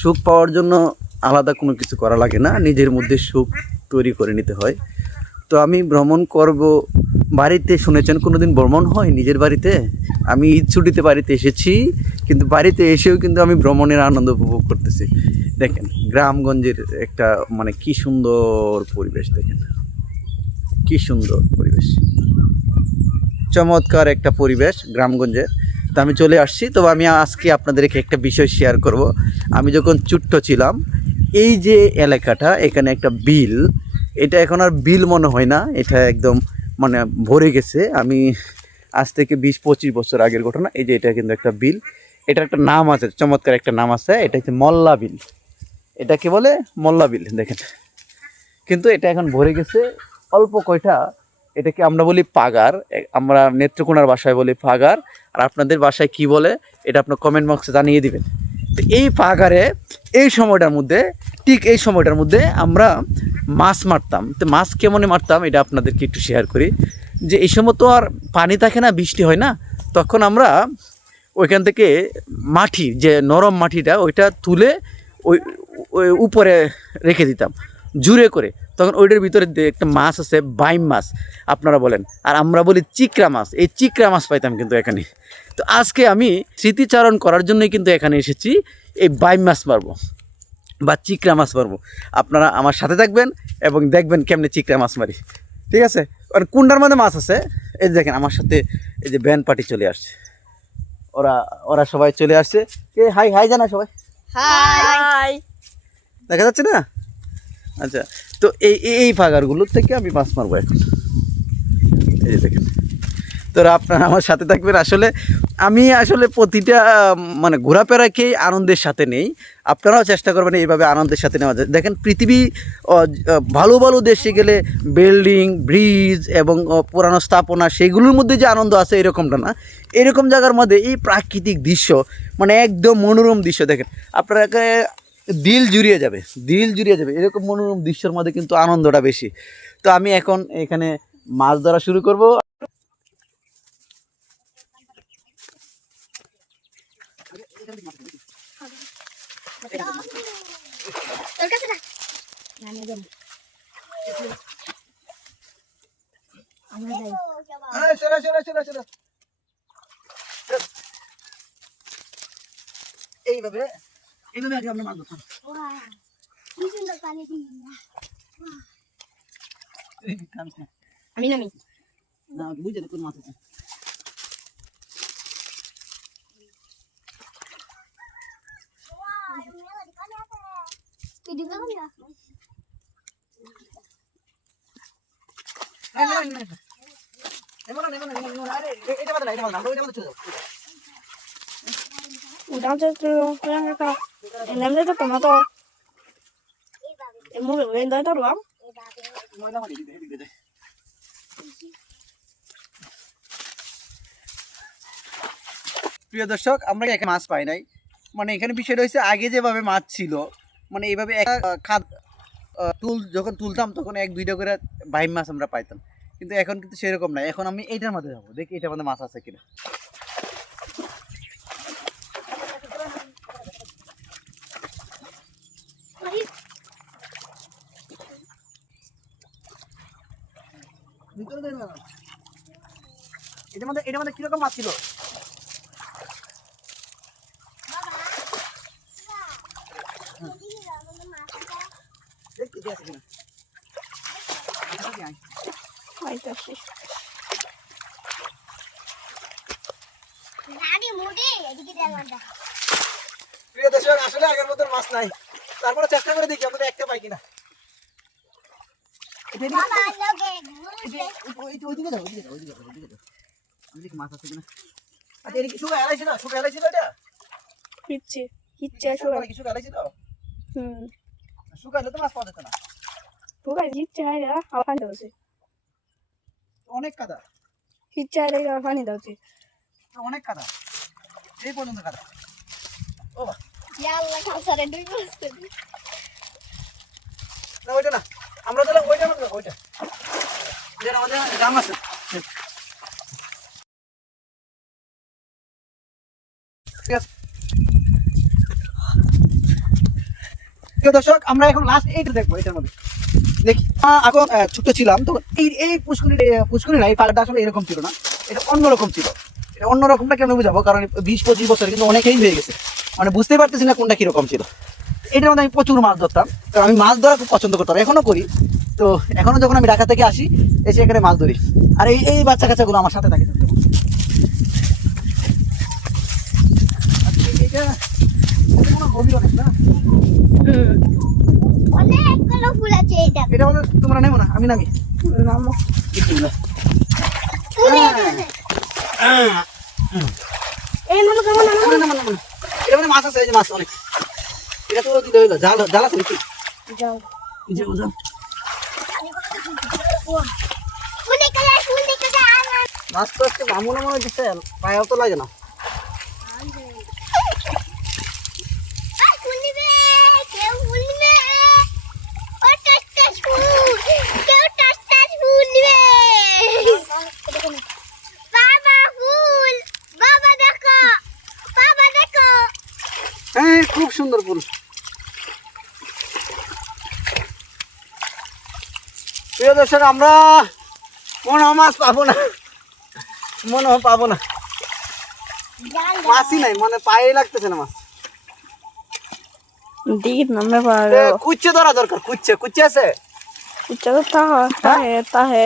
সুখ পাওয়ার জন্য আলাদা কোনো কিছু করা লাগে না, নিজের মধ্যে সুখ তৈরি করে নিতে হয়। তো আমি ভ্রমণ করব বাড়িতে শুনেছেন কোনো দিন ভ্রমণ হয় নিজের বাড়িতে? আমি ঈদ ছুটিতে বাড়িতে এসেছি, কিন্তু বাড়িতে এসেও কিন্তু আমি ভ্রমণের আনন্দ উপভোগ করতেছি। দেখেন, গ্রামগঞ্জের একটা মানে কি সুন্দর পরিবেশ দেখেন। কি সুন্দর পরিবেশ। চমৎকার একটা পরিবেশ গ্রামগঞ্জের। তো আমি চলে আসছি। তবে আমি আজকে আপনাদেরকে একটা বিষয় শেয়ার করব। আমি যখন চুট্ট ছিলাম, এই যে এলাকাটা, এখানে একটা বিল, এটা এখন আর বিল মনে হয় না। এটা একদম মানে ভরে গেছে। আমি আজ থেকে বিশ পঁচিশ বছর আগের ঘটনা। এই যে এটা কিন্তু একটা বিল। এটার একটা নাম আছে, চমৎকার একটা নাম আছে। এটা হচ্ছে মল্লা বিল। এটাকে বলে মল্লা বিল, দেখেন। কিন্তু এটা এখন ভরে গেছে অল্প কয়টা এটাকে আমরা বলি পাগার আমরা নেত্রকোনার বাসায় বলি পাগার। আর আপনাদের বাসায় কি বলে, এটা আপনার কমেন্ট বক্সে জানিয়ে দিবেন। তো এই পাগারে এই সময়টার মধ্যে, ঠিক এই সময়টার মধ্যে আমরা মাছ মারতাম। তো মাছ কেমনে মারতাম, এটা আপনাদেরকে একটু শেয়ার করি। যে এই সময় তো আর পানি থাকে না, বৃষ্টি হয় না। তখন আমরা ওইখান থেকে মাটি, যে নরম মাটিটা, ওইটা তুলে ওই উপরে রেখে দিতাম। জুড়ে করে। তখন ওইটার ভিতরে একটা মাছ আছে বাইম মাছ আপনারা বলেন। আর আমরা বলি চিকরা মাছ। এই চিকরা মাছ পাইতাম কিন্তু এখানে। তো আজকে আমি স্মৃতিচারণ করার জন্যই কিন্তু এখানে এসেছি এই বাইম মাছ মারবো বা চিকরা মাছ মারবো আপনারা আমার সাথে থাকবেন এবং দেখবেন কেমনে চিকরা মাছ মারি। ঠিক আছে? আর কুন্ডার মধ্যে মাছ আছে। এই দেখেন আমার সাথে এই যে ব্যান পার্টি চলে আসছে। ওরা ওরা সবাই চলে আসছে। কে? হাই হাই জানা সবাই। হাই। দেখা যাচ্ছে না? আচ্ছা তো এই, এই- ফাগারগুলোর থেকে আমি মাছ মারবো এখন। এই দেখেন। তো আপনারা আমার সাথে থাকবেন। আসলে আমি আসলে প্রতিটা মানে ঘোরাফেরাকেই আনন্দের সাথে নেই। আপনারাও চেষ্টা করবেন এইভাবে আনন্দের সাথে নেওয়া যায়। দেখেন, পৃথিবী ভালো ভালো দেশে গেলে বিল্ডিং, ব্রিজ এবং পুরানো স্থাপনা, সেগুলোর মধ্যে যে আনন্দ আছে এরকমটা না। এরকম জায়গার মধ্যে এই প্রাকৃতিক দৃশ্য মানে একদম মনোরম দৃশ্য দেখেন। আপনারা দিল জুড়িয়ে যাবে, দিল জুড়িয়ে যাবে। এরকম মনোরম দৃশ্যের মধ্যে কিন্তু আনন্দটা বেশি। তো আমি এখন এখানে মাছ ধরা শুরু করব। এইভাবে এইভাবে আগে আমরা মাছ ধরতাম কি সুন্দর পানি আমি নামি না বুঝে কোন মাছ আছে তুই em ném cái tôm em muốn được lên tới to প্রিয় দর্শক, আমরা এখানে মাছ পাই নাই? মানে এখানে বিষয়টা হয়েছে আগে যেভাবে মাছ ছিল মানে এইভাবে খাদ তুল, যখন তুলতাম, তখন এক দুইটা করে বাইম মাছ আমরা পাইতাম। কিন্তু এখন কিন্তু সেরকম নাই। এখন আমি এইটার মধ্যে যাব। দেখি এটার মধ্যে মাছ আছে কিনা। এটা মধ্যে এটা মধ্যে কীরকম মাছ ছিল? প্রিয় দর্শক, আসলে আগের মতন মাছ নাই। তারপরে চেষ্টা করে দেখি আমরা একটা পাই কিনা। ওইদিকে না সুগা এলাইছি না এটা? হিচ্ছে হিচ্ছে সুগা কি তো হুম। সুগা এলে তো মাছ পাওয়া অনেক কাদা হিচ্ছে হয় হাওয়া পানি দাওছে। অনেক কাদা। এই পর্যন্ত কাদা। ও বা ইয়াল্লা কালসারে ডুই বসতে ওইটা না। আমরা তাহলে ওইটা মতো ওইটা। যেটা জাম আছে। দর্শক আমরা এখন লাস্ট এইটা দেখব এটার মধ্যে। দেখি এখন ছোট ছিলাম তখন এই এই পুষ্করি পুষ্করি না এই পাড়াটা আসলে এরকম ছিল না। এটা অন্যরকম ছিল। এটা অন্যরকমটা কেন বুঝাবো? কারণ বিশ পঁচিশ বছর কিন্তু অনেকেই হয়ে গেছে। মানে বুঝতে পারতেছি না কোনটা কীরকম ছিল। এটার মধ্যে আমি প্রচুর মাছ ধরতাম। কারণ আমি মাছ ধরা খুব পছন্দ করতাম এখনও করি। তো এখনও যখন আমি ঢাকা থেকে আসি এসে এখানে মাছ ধরি। আর এই এই বাচ্চা কাচ্চাগুলো আমার সাথে থাকে। এটা গভীর অনেক না? অনেকগুলো ফুল আছে এটা এটা বলে তোমরা নেব না? আমি নামি। নামো এই কেমন। এটা মানে মাছ আছে এই যে মাছ অনেক। দিতে হইল। জাল জাল আছে নাকি? যাও। আর না মাছ তো আজকে মামুনা মনে হচ্ছে পায়েও তো লাগে না। আর ফুল কেউ ফুল নিবে ও টাস টাস ফুল কেউ টাস টাস ফুল নিবে বাবা ফুল বাবা দেখো বাবা দেখো হ্যাঁ খুব সুন্দর ফুল প্রিয় দর্শক আমরা মনে হয় মাছ পাবো না। মনে হয় পাবো না। জাল মাছই নাই মানে পায়ে লাগতেছে না মাছ। দিক নামে পারো। এ, কুচ্ছে ধরা দরকার কুচ্ছে কুচ্ছে আছে? চলো তা তাহে তাহে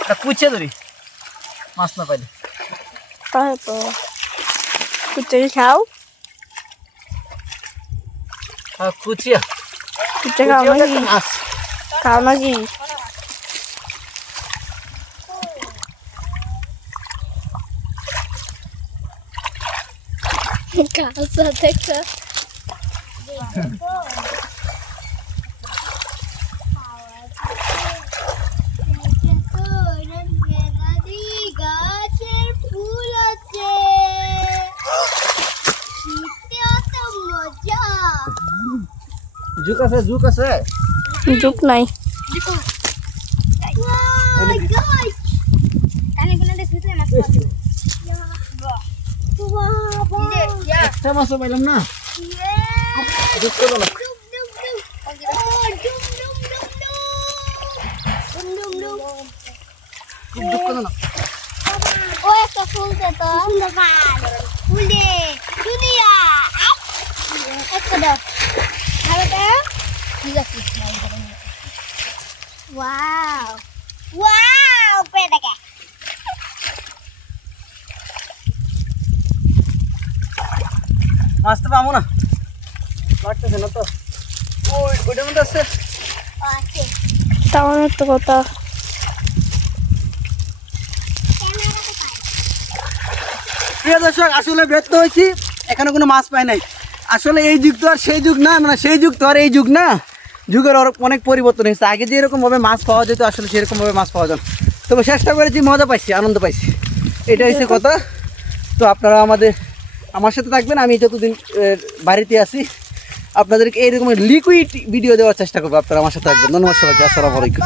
একটা কুচ্ছে ধরি। মাছ না পাইলে। তাহে তো। কুচে খাও? হ্যাঁ কুচিয়া কুচে খাও কুচিয়া নাকি? মাছ খাও নাকি? কালসা দেখো আছে জুক আছে জুক আছে। যুগ নাই। Wow, wow. একটা মাছও পাইলাম না Yeah. জুক করব না Dum dum dum. Oh, dum dum dum dum. Dum dum dum. খুব দুঃখ না ও একটা ফুল দে তো সুন্দর পাল ফুল দে দুনিয়া একটা দাও ভালো তো ঠিক আছে ওয়াও ওয়াও পেয়ে দেখে মাছ তো পাবো না? লাগতেছে না তো? ওই ওইটার মধ্যে আছে। আছে। তেমন একটা কথা। প্রিয় দর্শক আসলে ব্যর্থ হয়েছি। এখানে কোনো মাছ পাই নাই। আসলে এই যুগ তো আর সেই যুগ না মানে সেই যুগ তো আর এই যুগ না। যুগের অনেক পরিবর্তন হয়েছে। আগে যেরকমভাবে মাছ পাওয়া যেত আসলে সেরকমভাবে মাছ পাওয়া যায় তবে চেষ্টা করেছি মজা পাইছি আনন্দ পাইছি। এটা হচ্ছে কথা। তো আপনারা আমাদের আমার সাথে থাকবেন, আমি যতদিন বাড়িতে আসি আপনাদেরকে এইরকম লিকুইড ভিডিও দেওয়ার চেষ্টা করব, আপনারা আমার সাথে থাকবেন। ধন্যবাদ সবাইকে, আসসালামু আলাইকুম।